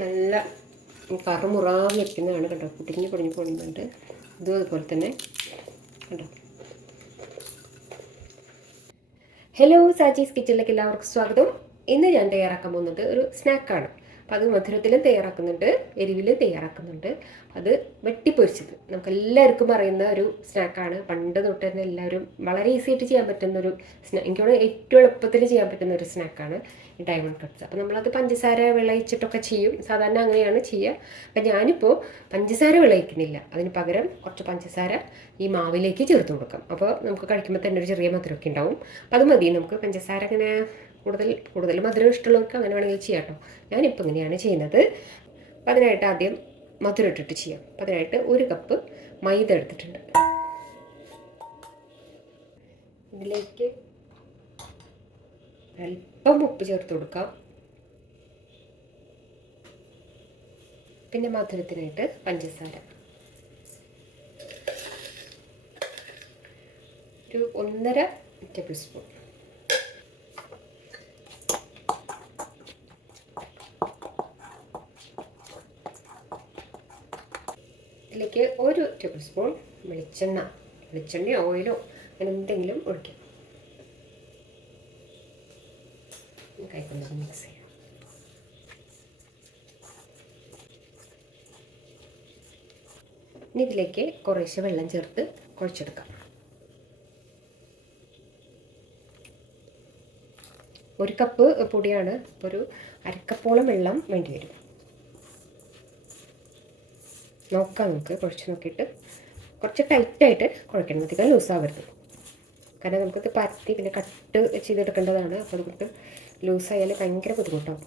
നല്ല കറുമുറാന്ന് വെക്കുന്നതാണ് കേട്ടോ. കുടിഞ്ഞ് പൊടിഞ്ഞ് പോകുന്നുണ്ട്. ഇതും അതുപോലെ തന്നെ കേട്ടോ ഹലോ സാജീസ് കിച്ചണിലേക്ക് എല്ലാവർക്കും സ്വാഗതം. ഇന്ന് ഞാൻ തയ്യാറാക്കാൻ പോകുന്നത് ഒരു സ്നാക്കാണ് അപ്പം അത് മധുരത്തിലും തയ്യാറാക്കുന്നുണ്ട് എരിവിലും തയ്യാറാക്കുന്നുണ്ട്. അത് വെട്ടിപ്പൊരിച്ചത്. നമുക്ക് എല്ലാവർക്കും അറിയുന്ന ഒരു സ്നാക്കാണ്. പണ്ട് തൊട്ട് തന്നെ എല്ലാവരും വളരെ ഈസി ആയിട്ട് ചെയ്യാൻ പറ്റുന്ന ഒരു സ്നാ എനിക്ക് തോന്നുന്നു ഏറ്റവും എളുപ്പത്തിൽ ചെയ്യാൻ പറ്റുന്ന ഒരു സ്നാക്കാണ് ഈ ഡയമണ്ട് കട്ട്സ് അപ്പം നമ്മളത് പഞ്ചസാര വിളയിച്ചിട്ടൊക്കെ ചെയ്യും. സാധാരണ അങ്ങനെയാണ് ചെയ്യുക. അപ്പം ഞാനിപ്പോൾ പഞ്ചസാര വിളയിക്കുന്നില്ല. അതിന് പകരം കുറച്ച് പഞ്ചസാര ഈ മാവിലേക്ക് ചേർത്ത് കൊടുക്കാം. അപ്പോൾ നമുക്ക് കഴിക്കുമ്പോൾ തന്നെ ഒരു ചെറിയ മധുരമൊക്കെ ഉണ്ടാവും. അപ്പം അത് മതി. നമുക്ക് പഞ്ചസാര ഇങ്ങനെ കൂടുതൽ കൂടുതൽ മധുരം ഇഷ്ടമുള്ളവർക്ക് അങ്ങനെ വേണമെങ്കിൽ ചെയ്യാം കേട്ടോ. ഞാനിപ്പോൾ ഇങ്ങനെയാണ് ചെയ്യുന്നത്. അപ്പം അതിനായിട്ട് ആദ്യം മധുരം ഇട്ടിട്ട് ചെയ്യാം. അപ്പം അതിനായിട്ട് ഒരു കപ്പ് മൈദ എടുത്തിട്ടുണ്ട്. ഇതിലേക്ക് അല്പം ഉപ്പ് ചേർത്ത് കൊടുക്കാം. പിന്നെ മധുരത്തിനായിട്ട് പഞ്ചസാര. ഒരു ഒന്നര ടേബിൾ സ്പൂൺ. ഇതിലേക്ക് ഒരു ടേബിൾ സ്പൂൺ വെളിച്ചെണ്ണ വെളിച്ചെണ്ണയോ ഓയിലോ അങ്ങനെ എന്തെങ്കിലും ഒഴിക്കാം. കൈക്കൊണ്ട് മിക്സ് ചെയ്യാം. ഇനി ഇതിലേക്ക് കുറേശ്ശെ വെള്ളം ചേർത്ത് കുഴച്ചെടുക്കാം. ഒരു കപ്പ് പൊടിയാണ് ഒരു അരക്കപ്പോളം വെള്ളം വേണ്ടി വരും നോക്കാം നമുക്ക് കുഴച്ച് നോക്കിയിട്ട് കുറച്ച് ടൈറ്റായിട്ട് കുഴക്കണം. അധികം ലൂസാവരുത് കാരണം നമുക്കിത് പരത്തി പിന്നെ കട്ട് ചെയ്തെടുക്കേണ്ടതാണ്. അപ്പോൾ അതുകൊണ്ട് ലൂസായാൽ ഭയങ്കര ബുദ്ധിമുട്ടാവും.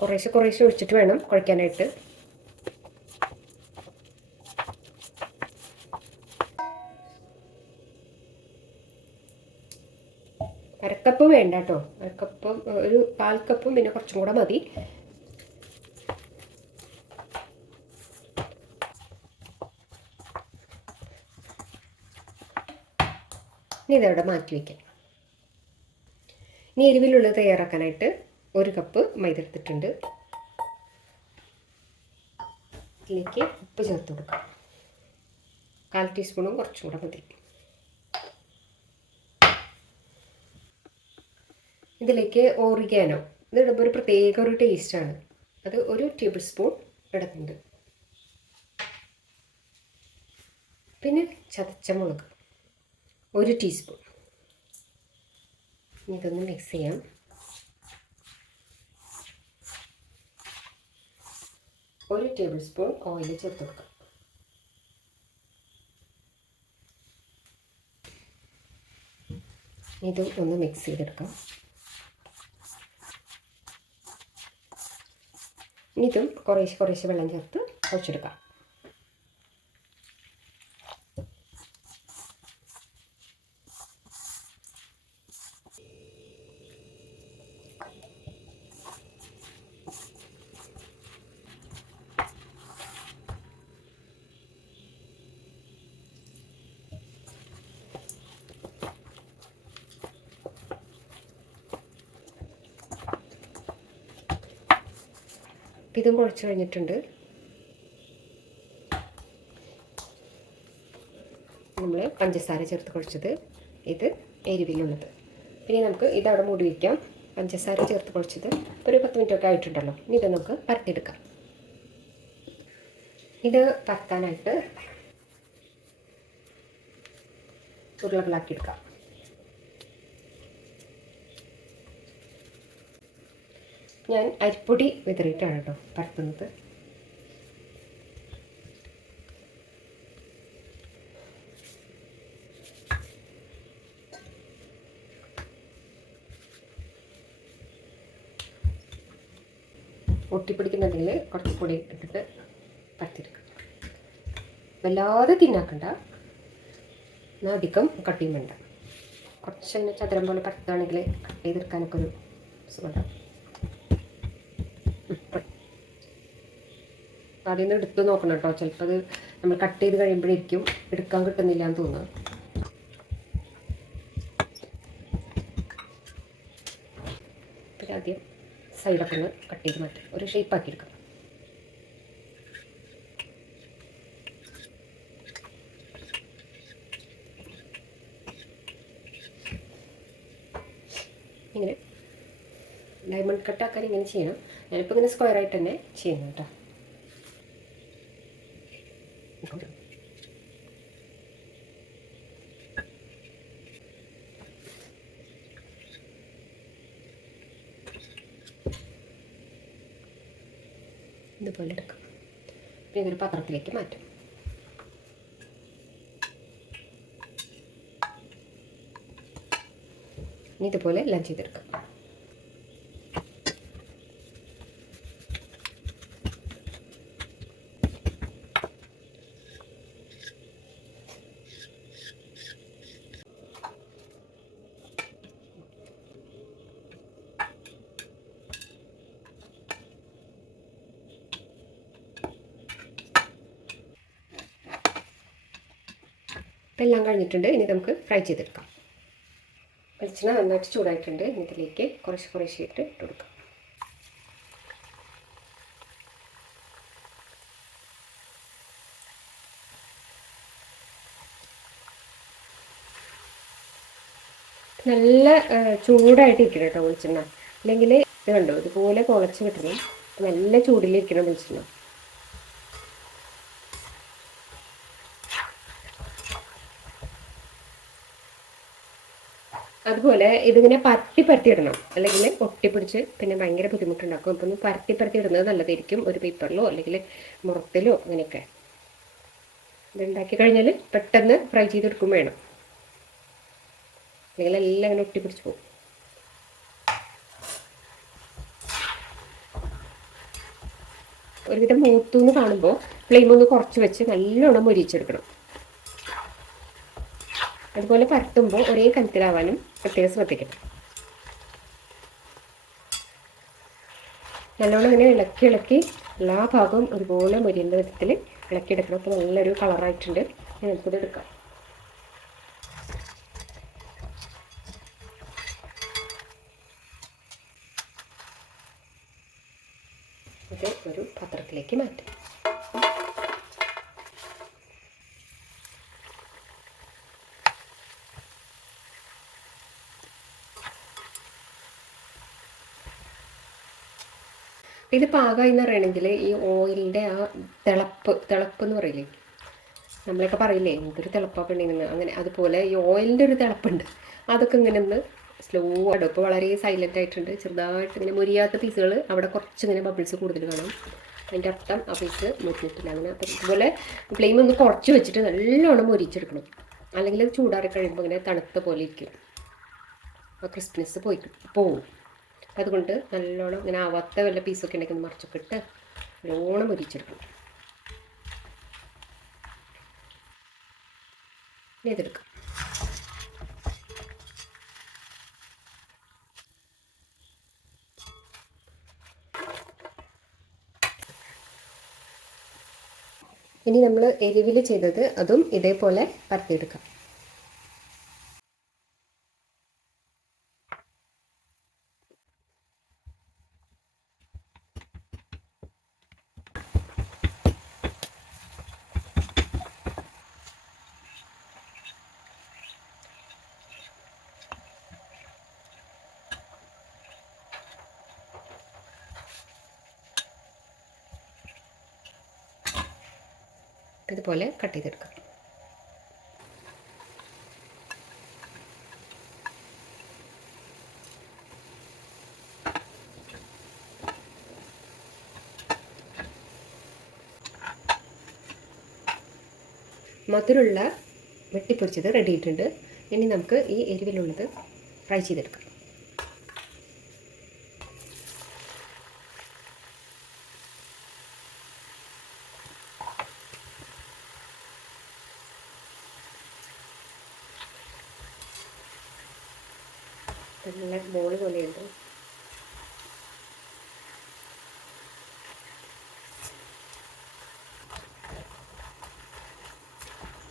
കുറേശ്ശെ കുറേശ്ശെ ഒഴിച്ചിട്ട് വേണം കുഴക്കാനായിട്ട്. വേണ്ട കേട്ടോ കപ്പും ഒരു പാൽ കപ്പും പിന്നെ കുറച്ചും കൂടെ മതി. ഇനി ഇതവിടെ മാറ്റി വയ്ക്കാം ഇനി എരിവിലുള്ളത് തയ്യാറാക്കാനായിട്ട് ഒരു കപ്പ് മൈദ എടുത്തിട്ടുണ്ട്. ഇതിലേക്ക് ഉപ്പ് ചേർത്ത് കൊടുക്കാം. കാൽ ടീസ്പൂണും കുറച്ചും കൂടെ മതി. ഇതിലേക്ക് ഓറിഗാനോ. ഇതിടുമ്പോൾ ഒരു പ്രത്യേക ഒരു ടേസ്റ്റാണ് അത് ഒരു ടേബിൾ സ്പൂൺ ഇടുന്നുണ്ട്. പിന്നെ ചതച്ച മുളക്. ഒരു ടീസ്പൂൺ ഇതൊന്ന് മിക്സ് ചെയ്യാം. ഒരു ടേബിൾ സ്പൂൺ ഓയിൽ ചേർത്ത് കൊടുക്കാം. ഇതും ഒന്ന് മിക്സ് ചെയ്തെടുക്കാം. ഇതും കുറേശ്ശെ കുറേശ്ശെ വെള്ളം ചേർത്ത് കുഴച്ചെടുക്കാം ഇതും കുഴച്ച് കഴിഞ്ഞിട്ടുണ്ട്. നമ്മൾ പഞ്ചസാര ചേർത്ത് കുഴച്ചത് ഇത് എരിവിലുള്ളത്. പിന്നെ നമുക്ക് ഇതവിടെ മൂടി വയ്ക്കാം പഞ്ചസാര ചേർത്ത് കുഴച്ചത് ഒരു പത്ത് മിനിറ്റ് ഒക്കെ ആയിട്ടുണ്ടല്ലോ. ഇനി ഇത് നമുക്ക് പരത്തിയെടുക്കാം ഇത് പരത്താനായിട്ട് ഉരുളകളാക്കിയെടുക്കാം ഞാൻ അരിപ്പൊടി വിതറിയിട്ടാണ് കേട്ടോ പരത്തുന്നത് ഒട്ടിപ്പിടിക്കുന്നുണ്ടെങ്കിൽ കുറച്ച് പൊടി ഇട്ടിട്ട് പരത്തിയെടുക്കാം വല്ലാതെ തിന്നാക്കണ്ട. എന്നാൽ അധികം കട്ടിയും വേണ്ട. കുറച്ച് ചതുരം പോലെ പരത്തുകയാണെങ്കിൽ കട്ട് ചെയ്തെടുക്കാനൊക്കെ ഒരു സുഖമുണ്ടാവും ആദ്യം നിന്ന് എടുത്ത് നോക്കണം കേട്ടോ ചിലപ്പോൾ അത് നമ്മൾ കട്ട് ചെയ്ത് കഴിയുമ്പോഴേക്കും എടുക്കാൻ കിട്ടുന്നില്ല എന്ന് തോന്നുന്നു. ആദ്യം സൈഡൊക്കെ ഒന്ന് കട്ട് ചെയ്ത് മാറ്റി. ഒരു ഷേപ്പാക്കി എടുക്കാം. ഇങ്ങനെ ഡയമണ്ട് കട്ടാക്കാൻ ഇങ്ങനെ ചെയ്യണം. ഞാനിപ്പോൾ ഇങ്ങനെ സ്ക്വയർ ആയിട്ട് തന്നെ ചെയ്യുന്നു കേട്ടോ. ഇതുപോലെ എടുക്കാം. പിന്നെ ഇതൊരു പാത്രത്തിലേക്ക് മാറ്റും. ഇനി ഇതുപോലെ എല്ലാം ചെയ്തെടുക്കാം. എല്ലാം കഴിഞ്ഞിട്ടുണ്ട്. ഇനി നമുക്ക് ഫ്രൈ ചെയ്തെടുക്കാം. വെളിച്ചെണ്ണ നന്നായിട്ട് ചൂടായിട്ടുണ്ട്. ഇനി ഇതിലേക്ക് കുറച്ച് കുറേശ്ശെ ഇട്ട് കൊടുക്കാം. നല്ല ചൂടായിട്ടിരിക്കണം കേട്ടോ വെളിച്ചെണ്ണ. അല്ലെങ്കിൽ ഇത് കണ്ടോ ഇതുപോലെ കുളച്ച് കിട്ടണം. നല്ല ചൂടിലിരിക്കണം വെളിച്ചെണ്ണ. അതുപോലെ ഇതിങ്ങനെ പരത്തി പരത്തി ഇടണം. അല്ലെങ്കിൽ ഒട്ടിപ്പിടിച്ച് പിന്നെ ഭയങ്കര ബുദ്ധിമുട്ടുണ്ടാക്കും. അപ്പം പരത്തി പരത്തി ഇടുന്നത് നല്ലതായിരിക്കും. ഒരു പേപ്പറിലോ അല്ലെങ്കിൽ മുറത്തിലോ അങ്ങനെയൊക്കെ. ഇതുണ്ടാക്കി കഴിഞ്ഞാൽ പെട്ടെന്ന് ഫ്രൈ ചെയ്തെടുക്കും വേണം. അല്ലെങ്കിൽ എല്ലാം അങ്ങനെ ഒട്ടിപ്പിടിച്ച് പോകും. ഒരുവിധം മൂത്തുനിന്ന് കാണുമ്പോൾ ഫ്ലെയിം ഒന്ന് കുറച്ച് വെച്ച് നല്ലോണം മൊരിച്ചെടുക്കണം അതുപോലെ പരത്തുമ്പോൾ ഒരേ കനത്തിലാവാനും പ്രത്യേകം ശ്രദ്ധിക്കണം. നല്ലോണം ഇങ്ങനെ ഇളക്കി ഇളക്കി എല്ലാ ഭാഗവും ഒരുപോലെ മുരിയുന്ന വിധത്തിൽ ഇളക്കിയെടുക്കണം. അപ്പോൾ നല്ലൊരു കളറായിട്ടുണ്ട് നമുക്കിത് എടുക്കാം. ഇത് ഒരു പാത്രത്തിലേക്ക് മാറ്റാം. ഇത് പാകമായി എന്ന് പറയണമെങ്കിൽ ഈ ഓയിലിന്റെ ആ തിളപ്പ് തിളപ്പ് എന്ന് പറയില്ലേ? നമ്മളൊക്കെ പറയില്ലേ എന്തൊരു തിളപ്പാ പെണ്ണിങ്ങനെ അങ്ങനെ അതുപോലെ ഈ ഓയിലിന്റെ ഒരു തിളപ്പുണ്ട്. അതൊക്കെ ഇങ്ങനെ ഒന്ന് സ്ലോ ആയിട്ട് ഇപ്പോൾ വളരെ സൈലന്റ് ആയിട്ടുണ്ട്. ചെറുതായിട്ട് ഇങ്ങനെ മുരിയാത്ത പീസുകൾ അവിടെ കുറച്ചിങ്ങനെ ബബിൾസ് കൂടുതൽ കാണാം. അതിന്റെ അർത്ഥം ആ പീസ് മുരിഞ്ഞിട്ടില്ല. അങ്ങനെ അപ്പം ഇതുപോലെ ഫ്ലെയിം ഒന്ന് കുറച്ച് വെച്ചിട്ട് നല്ലോണം മുരിച്ചെടുക്കണം. അല്ലെങ്കിൽ ചൂടാറി കഴിയുമ്പോൾ ഇങ്ങനെ തണുത്ത പോലെ ഇരിക്കും. ആ ക്രിസ്പിനെസ് പോയി പോവും. അതുകൊണ്ട് നല്ലോണം ഇങ്ങനെ ആവാത്ത വല്ല പീസൊക്കെ ഉണ്ടെങ്കിൽ ഒന്ന് മറിച്ചൊക്കെ ഇട്ട് നല്ലോണം മുരിച്ചെടുക്കണം ഇനി ഇനി നമ്മൾ എരിവിൽ ചെയ്തത് അതും ഇതേപോലെ പരത്തിയെടുക്കാം. ഇതുപോലെ കട്ട് ചെയ്തെടുക്കാം. മധുരമുള്ള വെട്ടിപ്പൊരിച്ചത് റെഡി ആയിട്ടുണ്ട്. ഇനി നമുക്ക് ഈ എരിവിലുള്ളത് ഫ്രൈ ചെയ്തെടുക്കാം. നല്ല ബോൾ പോലെയുണ്ട്.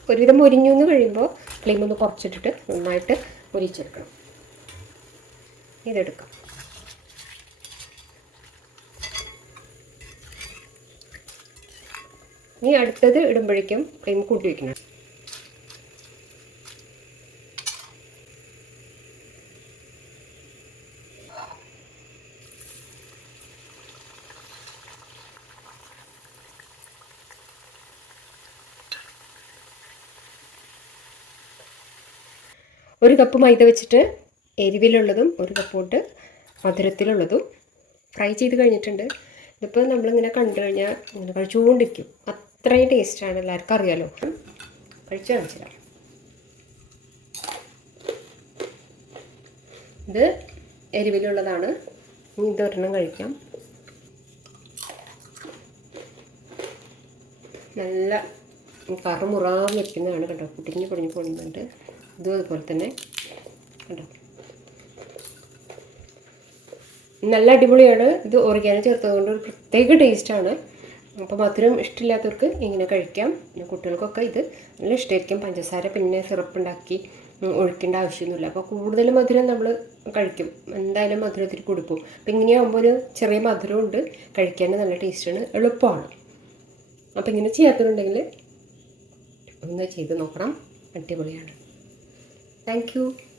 ഒരുവിധം മുരിഞ്ഞു എന്ന് കഴിയുമ്പോൾ ഫ്ലെയിം ഒന്ന് കുറച്ചിട്ടിട്ട് നന്നായിട്ട് മുരിച്ചെടുക്കണം. ഇതെടുക്കാം. ഇനി അടുത്തത് ഇടുമ്പോഴേക്കും ഫ്ലെയിം കൂട്ടി വയ്ക്കണം ഒരു കപ്പ് മൈദ വെച്ചിട്ട് എരിവിലുള്ളതും ഒരു കപ്പ് തൊട്ട് മധുരത്തിലുള്ളതും ഫ്രൈ ചെയ്ത് കഴിഞ്ഞിട്ടുണ്ട്. ഇതിപ്പോൾ നമ്മളിങ്ങനെ കണ്ടു കഴിഞ്ഞാൽ ഇങ്ങനെ കഴിച്ചുകൊണ്ടിരിക്കും അത്രയും ടേസ്റ്റാണ് എല്ലാവർക്കും അറിയാലോ. കഴിച്ച് കാണിച്ചില്ല ഇത് എരിവിലുള്ളതാണ്. ഇതൊരെണ്ണം കഴിക്കാം. നല്ല കറുമുറാന്ന് വെക്കുന്നതാണ് കണ്ടോ കുട്ടിഞ്ഞ് പൊടിഞ്ഞ് പൊടിയുന്നുണ്ട് ഇതും അതുപോലെ തന്നെ നല്ല അടിപൊളിയാണ്. ഇത് ഓർഗാനോ ചേർത്തത് കൊണ്ട് ഒരു പ്രത്യേക ടേസ്റ്റാണ് അപ്പോൾ മധുരം ഇഷ്ടമില്ലാത്തവർക്ക് ഇങ്ങനെ കഴിക്കാം. പിന്നെ കുട്ടികൾക്കൊക്കെ ഇത് നല്ല ഇഷ്ടമായിരിക്കും പഞ്ചസാര പിന്നെ സിറപ്പ് ഉണ്ടാക്കി ഒഴിക്കേണ്ട ആവശ്യമൊന്നുമില്ല. അപ്പോൾ കൂടുതൽ മധുരം നമ്മൾ കഴിക്കും. എന്തായാലും മധുരത്തിൽ കൊടുക്കും. അപ്പോൾ ഇങ്ങനെയാകുമ്പോൾ ഒരു ചെറിയ മധുരമുണ്ട്. കഴിക്കാൻ നല്ല ടേസ്റ്റാണ് എളുപ്പമാണ്. അപ്പോൾ ഇങ്ങനെ ചെയ്യാത്തവരുണ്ടെങ്കിൽ ഒന്ന് ചെയ്ത് നോക്കണം. അടിപൊളിയാണ്. Thank you.